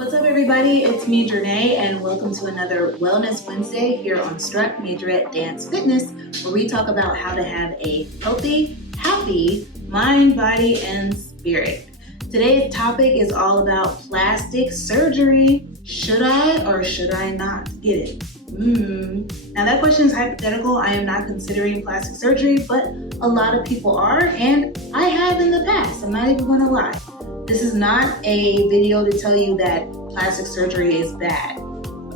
What's up, everybody? It's me, Janae, and welcome to another Wellness Wednesday here on Strut Majorette Dance Fitness, where we talk about how to have a healthy, happy mind, body, and spirit. Today's topic is all about plastic surgery. Should I or should I not get it? Now that question is hypothetical. I am not considering plastic surgery, but a lot of people are, and I have in the past. I'm not even going to lie. This is not a video to tell you that plastic surgery is bad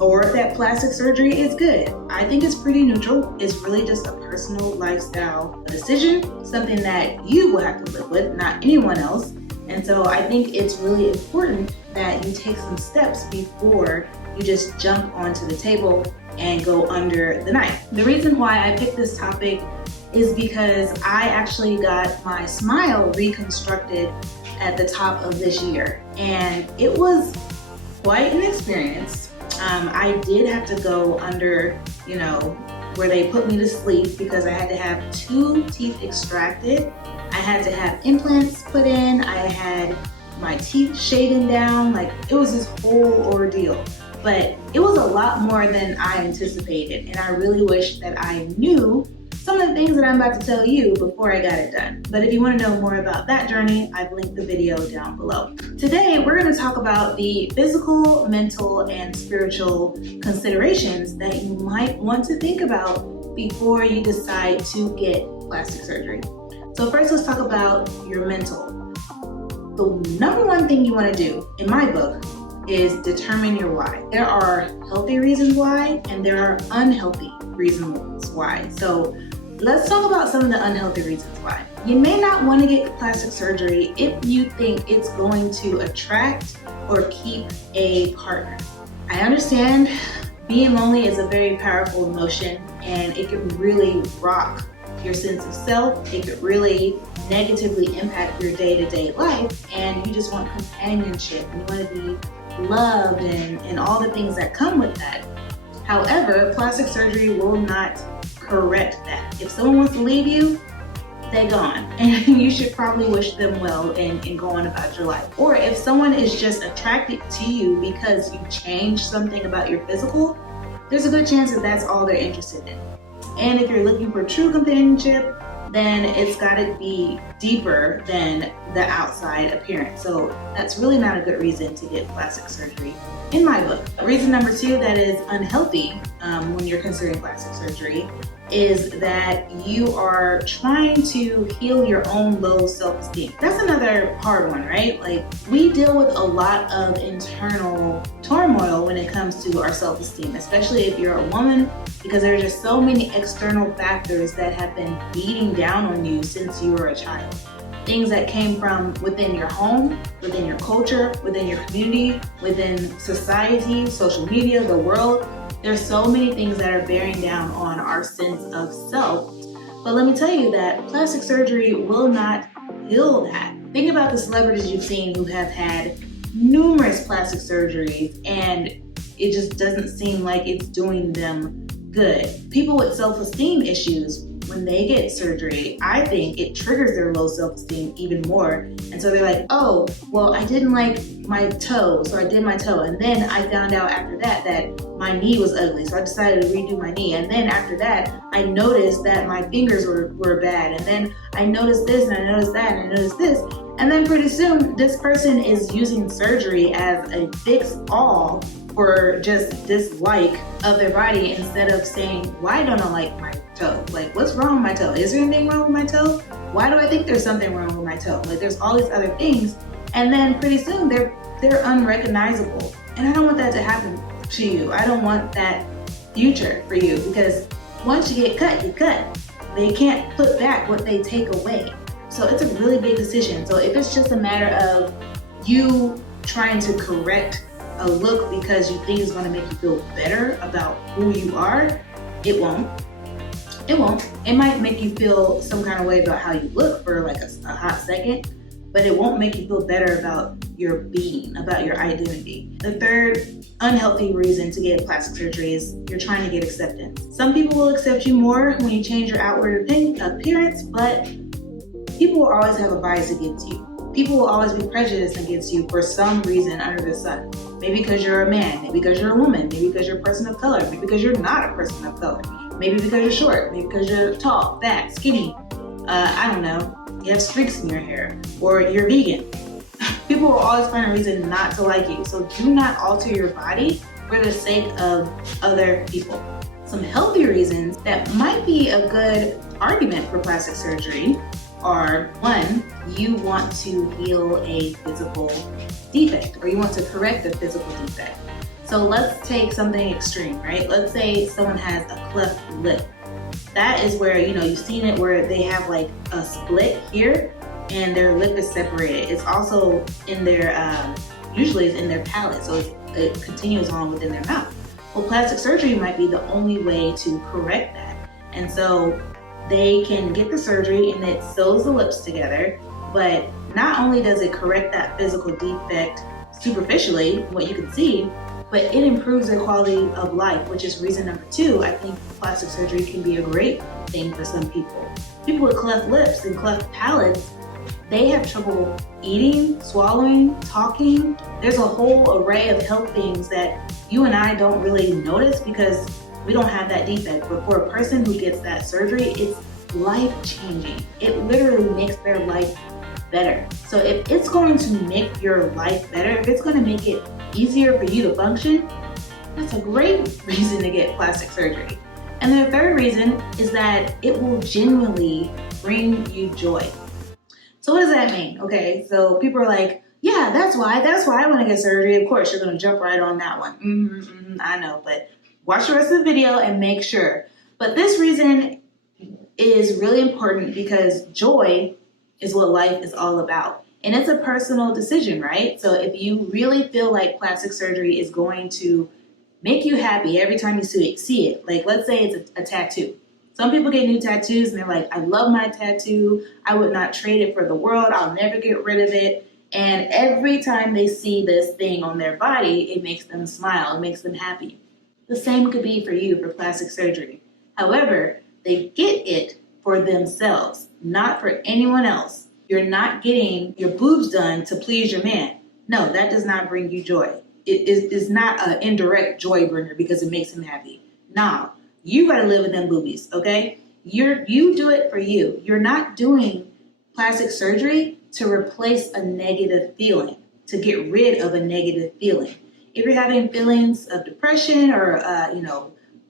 or that plastic surgery is good. I think it's pretty neutral. It's really just a personal lifestyle decision, something that you will have to live with, not anyone else. And so I think it's really important that you take some steps before you just jump onto the table and go under the knife. The reason why I picked this topic is because I actually got my smile reconstructed at the top of this year, and it was quite an experience. I did have to go under, where they put me to sleep because I had to have 2 teeth extracted. I had to have implants put in. I had my teeth shaven down. It was this whole ordeal. But it was a lot more than I anticipated, and I really wish that I knew some of the things that I'm about to tell you before I got it done. But if you want to know more about that journey, I've linked the video down below. Today, we're going to talk about the physical, mental, and spiritual considerations that you might want to think about before you decide to get plastic surgery. So first, let's talk about your mental. The number one thing you want to do, in my book, is determine your why. There are healthy reasons why, and there are unhealthy reasons why. So let's talk about some of the unhealthy reasons why. You may not want to get plastic surgery if you think it's going to attract or keep a partner. I understand being lonely is a very powerful emotion, and it can really rock your sense of self. It could really negatively impact your day-to-day life, and you just want companionship. You want to be loved and all the things that come with that. However, plastic surgery will not correct that. If someone wants to leave you, they're gone, and you should probably wish them well and go on about your life. Or if someone is just attracted to you because you changed something about your physical, there's a good chance that that's all they're interested in. And if you're looking for true companionship, then it's got to be deeper than the outside appearance. So that's really not a good reason to get plastic surgery in my book. Reason number 2 that is unhealthy when you're considering plastic surgery is that you are trying to heal your own low self-esteem. That's another hard one, right? We deal with a lot of internal turmoil when it comes to our self-esteem, especially if you're a woman, because there are just so many external factors that have been beating down on you since you were a child. Things that came from within your home, within your culture, within your community, within society, social media, the world. There's so many things that are bearing down on our sense of self. But let me tell you that plastic surgery will not heal that. Think about the celebrities you've seen who have had numerous plastic surgeries, and it just doesn't seem like it's doing them good. People with self-esteem issues, when they get surgery, I think it triggers their low self-esteem even more. And so they're like, oh, well, I didn't like my toe, so I did my toe. And then I found out after that my knee was ugly, so I decided to redo my knee. And then after that, I noticed that my fingers were bad. And then I noticed this, and I noticed that, and I noticed this. And then pretty soon, this person is using surgery as a fix-all for just dislike of their body, instead of saying, why don't I like my toe? What's wrong with my toe? Is there anything wrong with my toe? Why do I think there's something wrong with my toe? There's all these other things. And then pretty soon they're unrecognizable. And I don't want that to happen to you. I don't want that future for you, because once you get cut, you cut. They can't put back what they take away. So it's a really big decision. So if it's just a matter of you trying to correct a look because you think it's going to make you feel better about who you are, it won't. It won't. It might make you feel some kind of way about how you look for a hot second, but it won't make you feel better about your being, about your identity. The third unhealthy reason to get plastic surgery is you're trying to get acceptance. Some people will accept you more when you change your outward appearance, but people will always have a bias against you. People will always be prejudiced against you for some reason under the sun. Maybe because you're a man, maybe because you're a woman, maybe because you're a person of color, maybe because you're not a person of color, maybe because you're short, maybe because you're tall, fat, skinny, I don't know, you have streaks in your hair, or you're vegan. People will always find a reason not to like you. So do not alter your body for the sake of other people. Some healthy reasons that might be a good argument for plastic surgery are, one, you want to heal a physical defect, or you want to correct a physical defect. So let's take something extreme, right? Let's say someone has a cleft lip. That is where, you've seen it where they have like a split here and their lip is separated. It's also in their, usually it's in their palate, so it continues on within their mouth. Well, plastic surgery might be the only way to correct that. And so they can get the surgery and it sews the lips together, but not only does it correct that physical defect superficially, what you can see, but it improves their quality of life, which is reason number two. I think plastic surgery can be a great thing for some people. People with cleft lips and cleft palates, they have trouble eating, swallowing, talking. There's a whole array of health things that you and I don't really notice because we don't have that defect. But for a person who gets that surgery, it's life-changing. It literally makes their life better. So if it's going to make your life better, if it's going to make it easier for you to function, that's a great reason to get plastic surgery. And the third reason is that it will genuinely bring you joy. So what does that mean? Okay, so people are like, yeah, that's why I want to get surgery. Of course, you're going to jump right on that one. I know, but watch the rest of the video and make sure. But this reason is really important because joy is what life is all about. And it's a personal decision, right? So if you really feel like plastic surgery is going to make you happy every time you see it, like let's say it's a tattoo. Some people get new tattoos and they're like, I love my tattoo. I would not trade it for the world. I'll never get rid of it. And every time they see this thing on their body, it makes them smile. It makes them happy. The same could be for you for plastic surgery. However, they get it for themselves, not for anyone else. You're not getting your boobs done to please your man. No, that does not bring you joy. It is not an indirect joy bringer because it makes him happy. Nah, you gotta live with them boobies, okay? You do it for you. You're not doing plastic surgery to replace a negative feeling, to get rid of a negative feeling. If you're having feelings of depression or,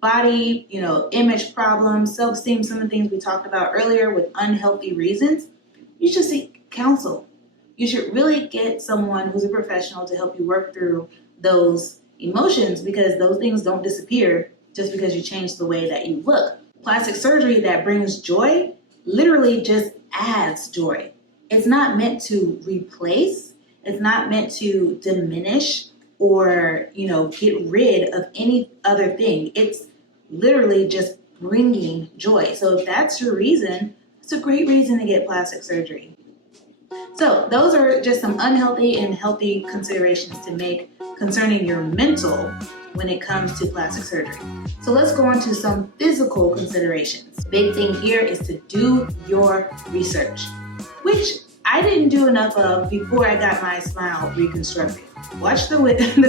body, image problems, self-esteem, some of the things we talked about earlier with unhealthy reasons, you should seek counsel. You should really get someone who's a professional to help you work through those emotions because those things don't disappear just because you change the way that you look. Plastic surgery that brings joy literally just adds joy. It's not meant to replace, it's not meant to diminish or, get rid of any other thing. It's literally just bringing joy. So if that's your reason, it's a great reason to get plastic surgery. So those are just some unhealthy and healthy considerations to make concerning your mental when it comes to plastic surgery. So let's go on to some physical considerations. Big thing here is to do your research, which I didn't do enough of before I got my smile reconstructed. Watch the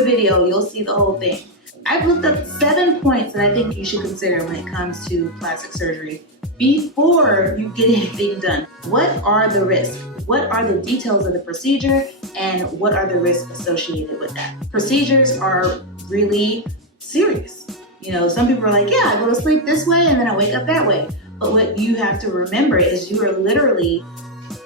video, you'll see the whole thing. I've looked up 7 points that I think you should consider when it comes to plastic surgery before you get anything done. What are the risks? What are the details of the procedure and what are the risks associated with that? Procedures are really serious. Some people are like, yeah, I go to sleep this way and then I wake up that way. But what you have to remember is you are literally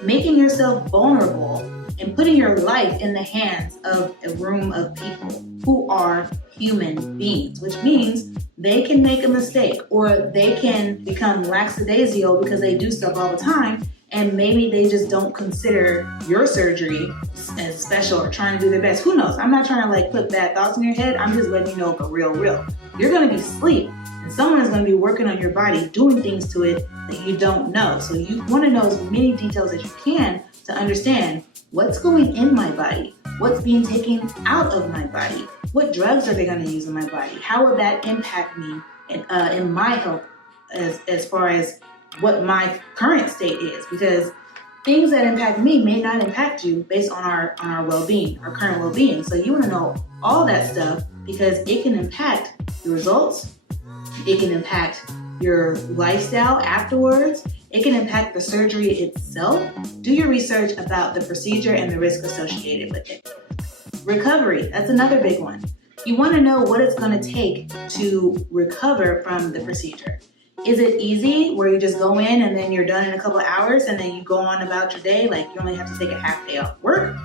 making yourself vulnerable and putting your life in the hands of a room of people who are human beings, which means they can make a mistake or they can become lackadaisical because they do stuff all the time and maybe they just don't consider your surgery as special or trying to do their best. Who knows? I'm not trying to put bad thoughts in your head. I'm just letting you know for real. You're gonna be asleep and someone is gonna be working on your body, doing things to it that you don't know. So you wanna know as many details as you can to understand what's going in my body, what's being taken out of my body, what drugs are they gonna use in my body, how will that impact me in my health as far as what my current state is, because things that impact me may not impact you based on our well-being, our current well-being. So you want to know all that stuff because it can impact your results. It can impact your lifestyle afterwards. It can impact the surgery itself. Do your research about the procedure and the risk associated with it. Recovery, that's another big one. You want to know what it's going to take to recover from the procedure. Is it easy where you just go in and then you're done in a couple of hours and then you go on about your day, like you only have to take a half day off work?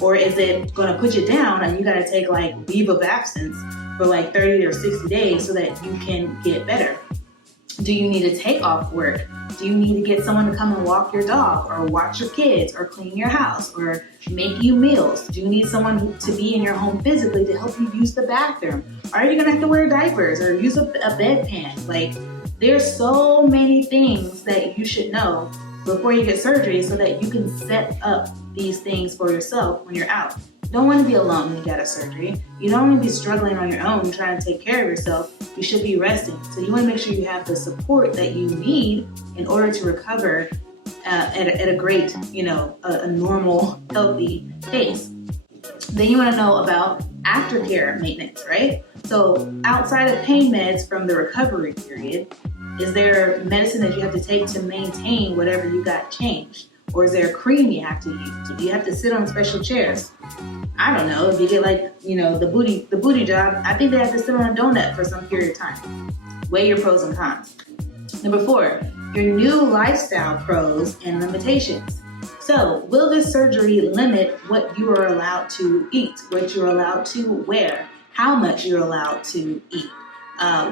Or is it going to put you down and you got to take like leave of absence for like 30 or 60 days so that you can get better? Do you need to take off work? Do you need to get someone to come and walk your dog or watch your kids or clean your house or make you meals? Do you need someone to be in your home physically to help you use the bathroom? Are you gonna have to wear diapers or use a bedpan? Like, there's so many things that you should know before you get surgery so that you can set up these things for yourself when you're out. You don't want to be alone when you get a surgery. You don't want to be struggling on your own trying to take care of yourself. You should be resting. So you want to make sure you have the support that you need in order to recover at a great, a normal, healthy pace. Then you want to know about aftercare maintenance, right? So outside of pain meds from the recovery period, is there medicine that you have to take to maintain whatever you got changed? Or is there a cream you have to use? Do you have to sit on special chairs? I don't know. If you get the booty job, I think they have to sit on a donut for some period of time. Weigh your pros and cons. Number 4, your new lifestyle pros and limitations. So, will this surgery limit what you are allowed to eat, what you're allowed to wear, how much you're allowed to eat,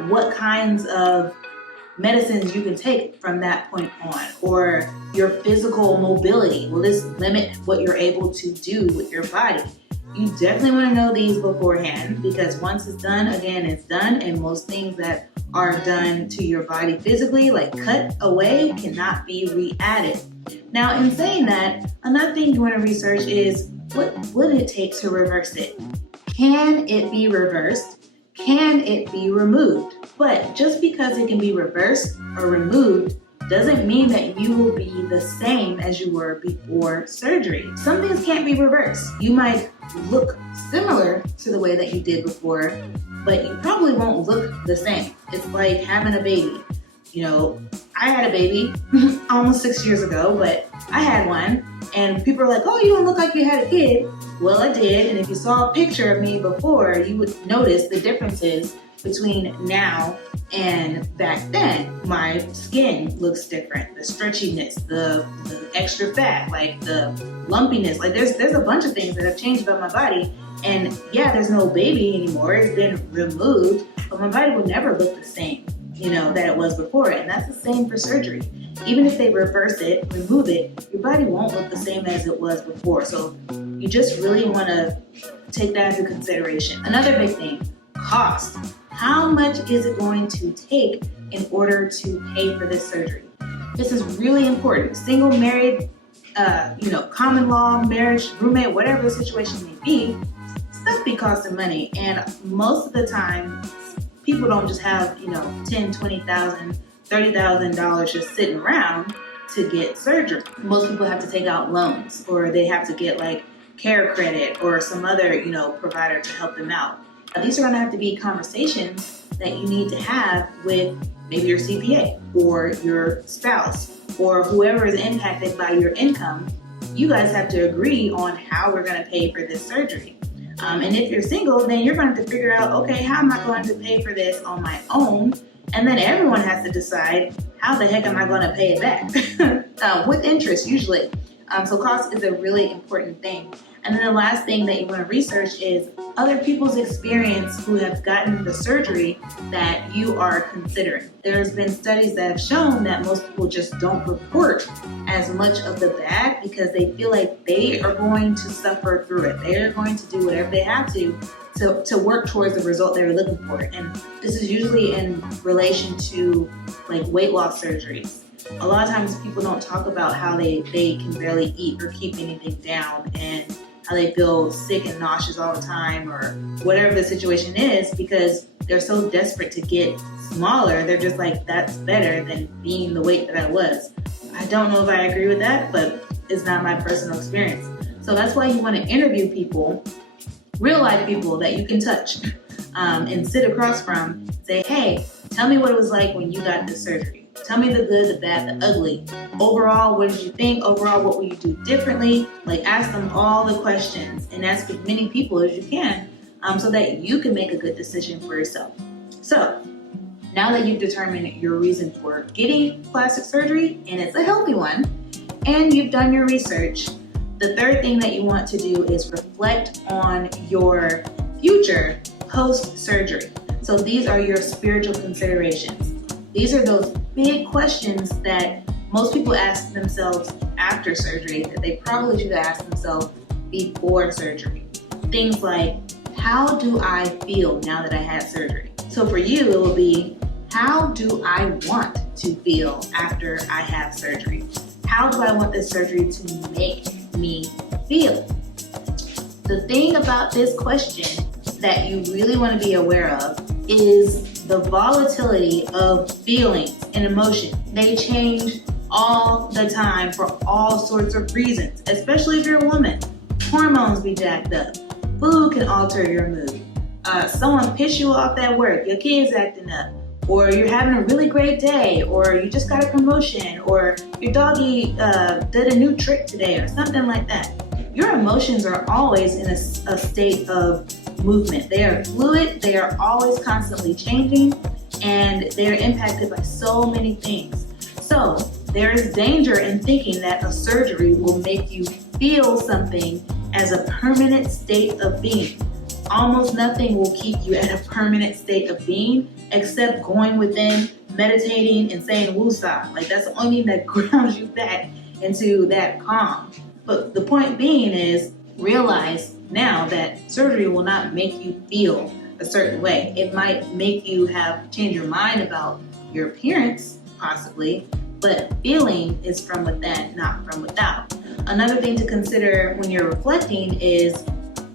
what kinds of medicines you can take from that point on, or your physical mobility? Will this limit what you're able to do with your body? You definitely want to know these beforehand because once it's done, again, it's done, and most things that are done to your body physically, like cut away, cannot be re-added. Now, in saying that, another thing you want to research is what would it take to reverse it? Can it be reversed? Can it be removed? But just because it can be reversed or removed doesn't mean that you will be the same as you were before surgery. Some things can't be reversed. You might look similar to the way that you did before, but you probably won't look the same. It's like having a baby. I had a baby almost 6 years ago, but I had one, and people are like, oh, you don't look like you had a kid. Well, I did, and if you saw a picture of me before, you would notice the differences between now and back then. My skin looks different, the stretchiness, the extra fat, like the lumpiness. Like there's a bunch of things that have changed about my body. And yeah, there's no baby anymore, it's been removed, but my body will never look the same, that it was before. And that's the same for surgery. Even if they reverse it, remove it, your body won't look the same as it was before. So you just really want to take that into consideration. Another big thing, cost. How much is it going to take in order to pay for this surgery? This is really important. Single, married, common law, marriage, roommate, whatever the situation may be, stuff be costing money. And most of the time, people don't just have, $10,000, $20,000, $30,000 just sitting around to get surgery. Most people have to take out loans, or they have to get like care credit or some other, provider to help them out. These are going to have to be conversations that you need to have with maybe your CPA or your spouse or whoever is impacted by your income. You guys have to agree on how we're going to pay for this surgery. And if you're single, then you're going to have to figure out, okay, how am I going to pay for this on my own? And then everyone has to decide, how the heck am I going to pay it back? With interest, usually. So cost is a really important thing. And then the last thing that you want to research is other people's experience who have gotten the surgery that you are considering. There's been studies that have shown that most people just don't report as much of the bad because they feel like they are going to suffer through it. They are going to do whatever they have to work towards the result they were looking for. And this is usually in relation to like weight loss surgeries. A lot of times people don't talk about how they can barely eat or keep anything down, and how they feel sick and nauseous all the time, or whatever the situation is, because they're so desperate to get smaller. They're just like, that's better than being the weight that I was. I don't know if I agree with that, but is not my personal experience. So that's why you want to interview people, real life people that you can touch, and sit across from, say, hey, tell me what it was like when you got this surgery. Tell me the good, the bad, the ugly. Overall, what did you think? Overall, what will you do differently? Like, ask them all the questions and ask as many people as you can, so that you can make a good decision for yourself. So now that you've determined your reason for getting plastic surgery, and it's a healthy one, and you've done your research, the third thing that you want to do is reflect on your future post-surgery. So these are your spiritual considerations. These are those big questions that most people ask themselves after surgery that they probably should ask themselves before surgery. Things like, how do I feel now that I had surgery? So for you, it will be, how do I want to feel after I have surgery? How do I want this surgery to make me feel? The thing about this question that you really want to be aware of is the volatility of feelings and emotions. They change all the time for all sorts of reasons, especially if you're a woman. Hormones be jacked up. Food can alter your mood. Someone pissed you off at work, your kid's acting up, or you're having a really great day, or you just got a promotion, or your doggy did a new trick today, or something like that. Your emotions are always in a state of movement. They are fluid, they are always constantly changing, and they are impacted by so many things. So there is danger in thinking that a surgery will make you feel something as a permanent state of being. Almost nothing will keep you at a permanent state of being except going within, meditating, and saying woosah. Like, that's the only thing that grounds you back into that calm. But the point being is, realize now that surgery will not make you feel a certain way. It might make you change your mind about your appearance, possibly, but feeling is from within, not from without. Another thing to consider when you're reflecting is,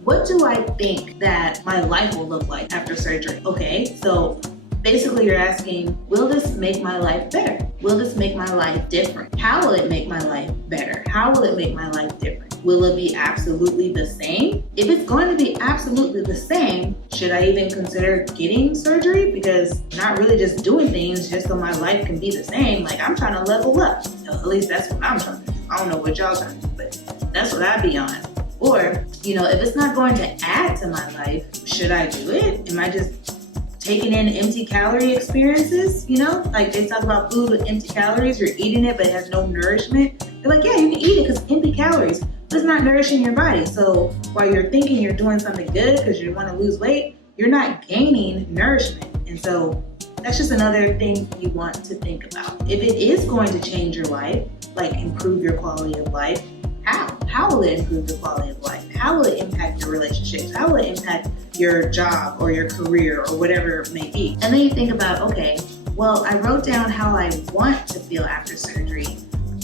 what do I think that my life will look like after surgery? Okay, so basically you're asking, will this make my life better? Will this make my life different? How will it make my life better? How will it make my life different? Will it be absolutely the same? If it's going to be absolutely the same, should I even consider getting surgery? Because I'm not really just doing things just so my life can be the same. Like, I'm trying to level up. At least that's what I'm trying to do. I don't know what y'all trying to do, but that's what I'd be on. Or, if it's not going to add to my life, should I do it? Am I just taking in empty calorie experiences? Like they talk about food with empty calories. You're eating it, but it has no nourishment. They're like, yeah, you can eat it because it's empty calories, but it's not nourishing your body. So while you're thinking you're doing something good because you want to lose weight, you're not gaining nourishment. And so that's just another thing you want to think about. If it is going to change your life, like improve your quality of life, how? How will it improve the quality of life? How will it impact your relationships? How will it impact your job or your career or whatever it may be? And then you think about, okay, well, I wrote down how I want to feel after surgery,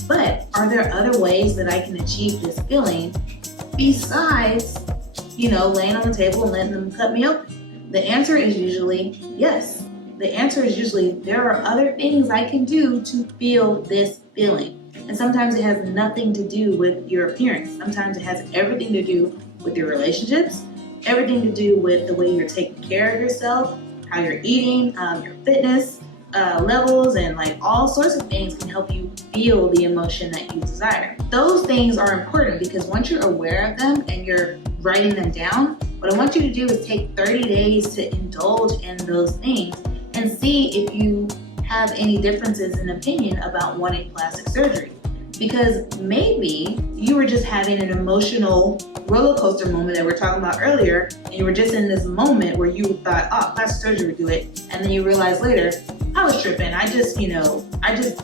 but are there other ways that I can achieve this feeling besides, laying on the table and letting them cut me open? The answer is usually yes. The answer is usually there are other things I can do to feel this feeling. And sometimes it has nothing to do with your appearance. Sometimes it has everything to do with your relationships, everything to do with the way you're taking care of yourself, how you're eating, your fitness levels, and like all sorts of things can help you feel the emotion that you desire. Those things are important because once you're aware of them and you're writing them down, what I want you to do is take 30 days to indulge in those things and see if you have any differences in opinion about wanting plastic surgery. Because maybe you were just having an emotional roller coaster moment that we were talking about earlier, and you were just in this moment where you thought, oh, plastic surgery would do it, and then you realize later, I was tripping. I just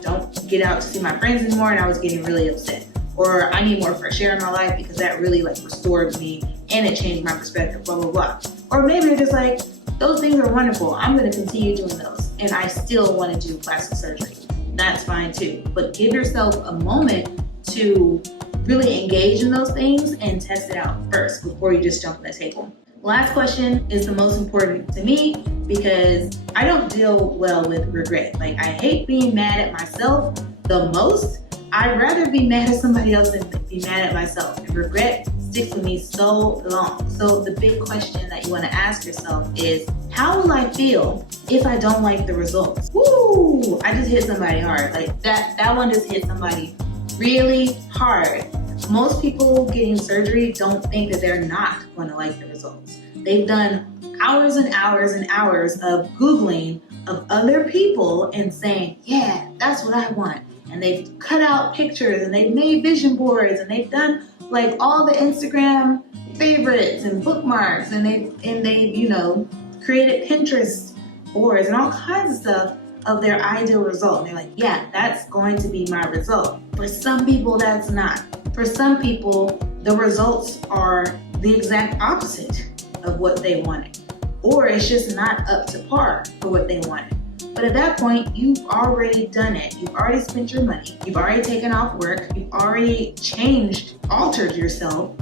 don't get out to see my friends anymore, and I was getting really upset. Or I need more fresh air in my life because that really restored me and it changed my perspective, blah, blah, blah. Or maybe you're just like, those things are wonderful. I'm going to continue doing those, and I still want to do plastic surgery. That's fine too. But give yourself a moment to really engage in those things and test it out first before you just jump on the table. Last question is the most important to me because I don't deal well with regret. I hate being mad at myself the most. I'd rather be mad at somebody else than be mad at myself. And regret sticks with me so long. So the big question that you want to ask yourself is, how will I feel if I don't like the results? Woo! I just hit somebody hard. Like that one just hit somebody really hard. Most people getting surgery don't think that they're not going to like the results. They've done hours and hours and hours of Googling of other people and saying, yeah, that's what I want. And they've cut out pictures and they've made vision boards and they've done like all the Instagram favorites and bookmarks and they've you know, created Pinterest boards and all kinds of stuff of their ideal result. And they're like, yeah, that's going to be my result. For some people, that's not. For some people, the results are the exact opposite of what they wanted, or it's just not up to par for what they wanted. But at that point, you've already done it. You've already spent your money. You've already taken off work. You've already changed, altered yourself.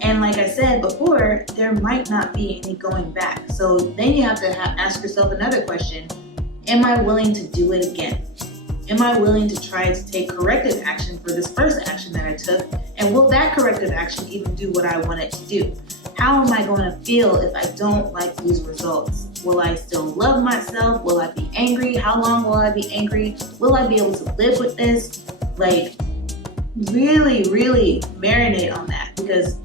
And like I said before, there might not be any going back. So then you have to ask yourself another question. Am I willing to do it again? Am I willing to try to take corrective action for this first action that I took? And will that corrective action even do what I want it to do? How am I going to feel if I don't like these results? Will I still love myself? Will I be angry? How long will I be angry? Will I be able to live with this? Like, really, really marinate on that, because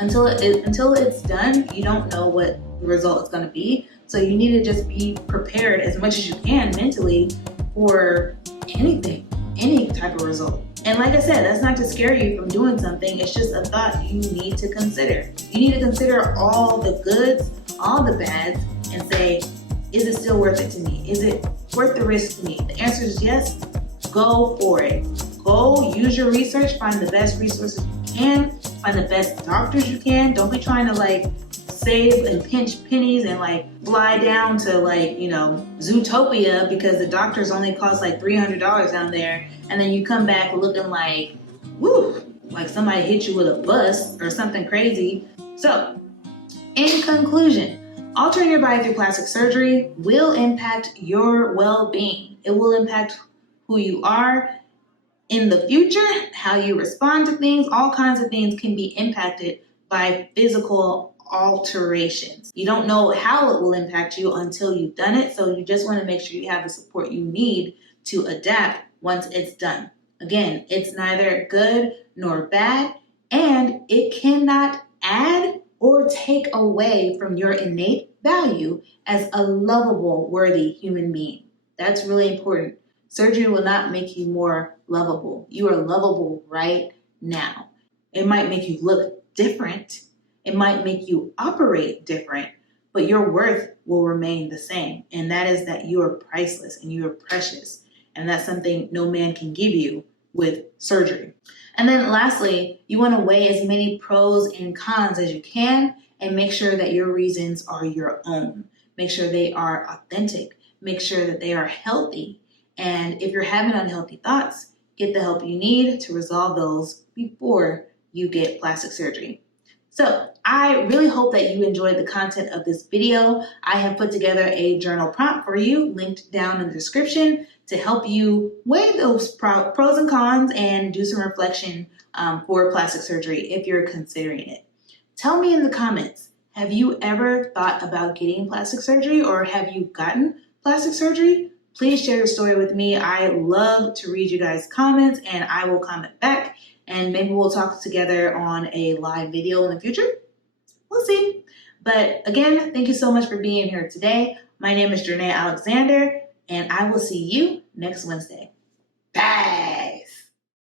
until it's done, you don't know what the result is going to be. So you need to just be prepared as much as you can mentally for anything, any type of result. And like I said, that's not to scare you from doing something. It's just a thought you need to consider. You need to consider all the goods, all the bads, and say, is it still worth it to me? Is it worth the risk to me? The answer is yes. Go for it. Go use your research, find the best resources you can, find the best doctors you can. Don't be trying to like save and pinch pennies and like fly down to like, you know, Zootopia because the doctors only cost like $300 down there. And then you come back looking like, woo, like somebody hit you with a bus or something crazy. So in conclusion, altering your body through plastic surgery will impact your well-being. It will impact who you are in the future, how you respond to things. All kinds of things can be impacted by physical alterations. You don't know how it will impact you until you've done it. So you just want to make sure you have the support you need to adapt once it's done. Again, it's neither good nor bad, and it cannot add or take away from your innate value as a lovable, worthy human being. That's really important. Surgery will not make you more lovable. You are lovable right now. It might make you look different. It might make you operate different, but your worth will remain the same. And that is that you are priceless and you are precious. And that's something no man can give you with surgery. And then lastly, you want to weigh as many pros and cons as you can and make sure that your reasons are your own. Make sure they are authentic. Make sure that they are healthy. And if you're having unhealthy thoughts, get the help you need to resolve those before you get plastic surgery. So I really hope that you enjoyed the content of this video. I have put together a journal prompt for you linked down in the description to help you weigh those pros and cons and do some reflection for plastic surgery if you're considering it. Tell me in the comments, have you ever thought about getting plastic surgery or have you gotten plastic surgery? Please share your story with me. I love to read you guys' comments and I will comment back. And maybe we'll talk together on a live video in the future. We'll see. But again, thank you so much for being here today. My name is Janae Alexander, and I will see you next Wednesday.